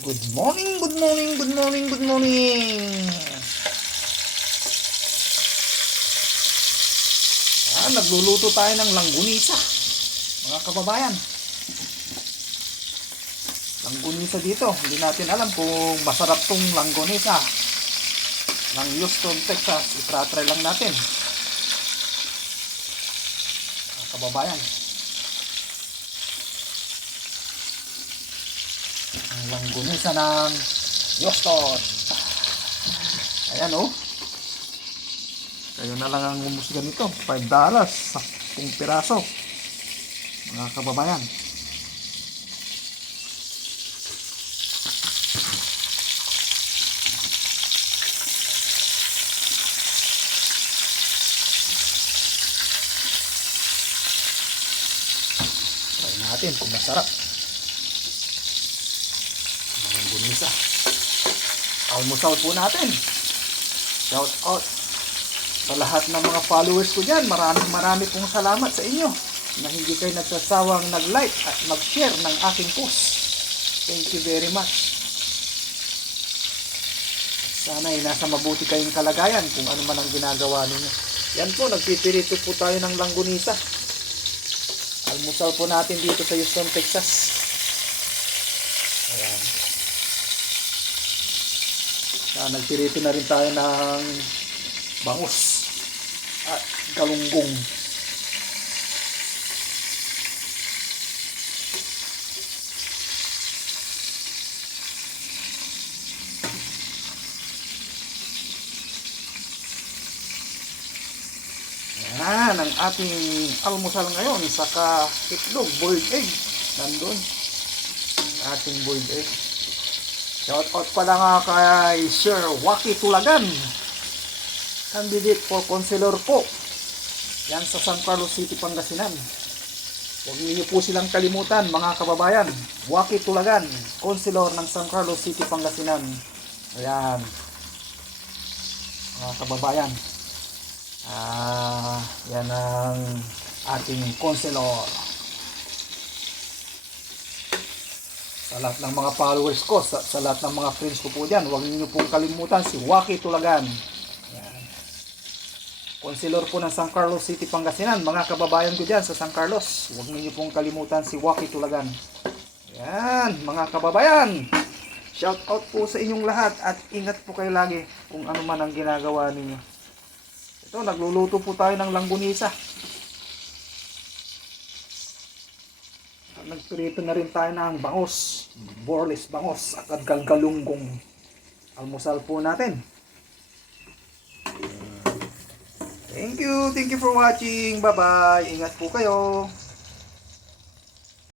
Good morning, good morning, good morning, good morning. Nagluluto tayo ng langgunisa. Mga kababayan. Langgunisa dito. Hindi natin alam kung masarap tong langgunisa ng Houston, Texas. Itry lang natin. Mga kababayan. Ang langgunisa ng Houston. Ayan oh. Kayo na lang ang umusga nito. $5 sa kung piraso. Mga kababayan. Try natin kung masarap. Langgunisa. Almusal po natin. Shout out sa lahat ng mga followers ko dyan. Marami pong salamat sa inyo na hindi kayo nagsasawang nag-like at mag-share ng aking post. Thank you very much. Sana'y nasa mabuti kayong kalagayan kung ano man ang ginagawa ninyo. Yan po, nagpipirito po tayo ng langgunisa. Almusal po natin dito sa Houston, Texas. Ayan. Nagpirito na rin tayo ng bangus at galunggong. Yan ang ating almusal ngayon, saka itlog, boiled egg nandun, ating boiled egg. Shout out pala nga kay Sir Waki Tulagan, candidate for councilor po yan sa San Carlos City, Pangasinan. Huwag niyo po silang kalimutan mga kababayan. Waki Tulagan, councilor ng San Carlos City, Pangasinan. Ayan mga kababayan, yan ang ating councilor. Sa lahat ng mga followers ko, sa lahat ng mga friends ko po dyan, huwag niyo pong kalimutan si Waki Tulagan. Konsilor po ng San Carlos City, Pangasinan. Mga kababayan ko dyan sa San Carlos, huwag niyo pong kalimutan si Waki Tulagan. Yan, mga kababayan. Shout out po sa inyong lahat at ingat po kayo lagi kung ano man ang ginagawa ninyo. Ito, nagluluto po tayo ng langgunisa. Nagprito na rin tayo ng bangus, borles bangus at galunggong. Almusal po natin. Thank you for watching. Bye-bye. Ingat po kayo.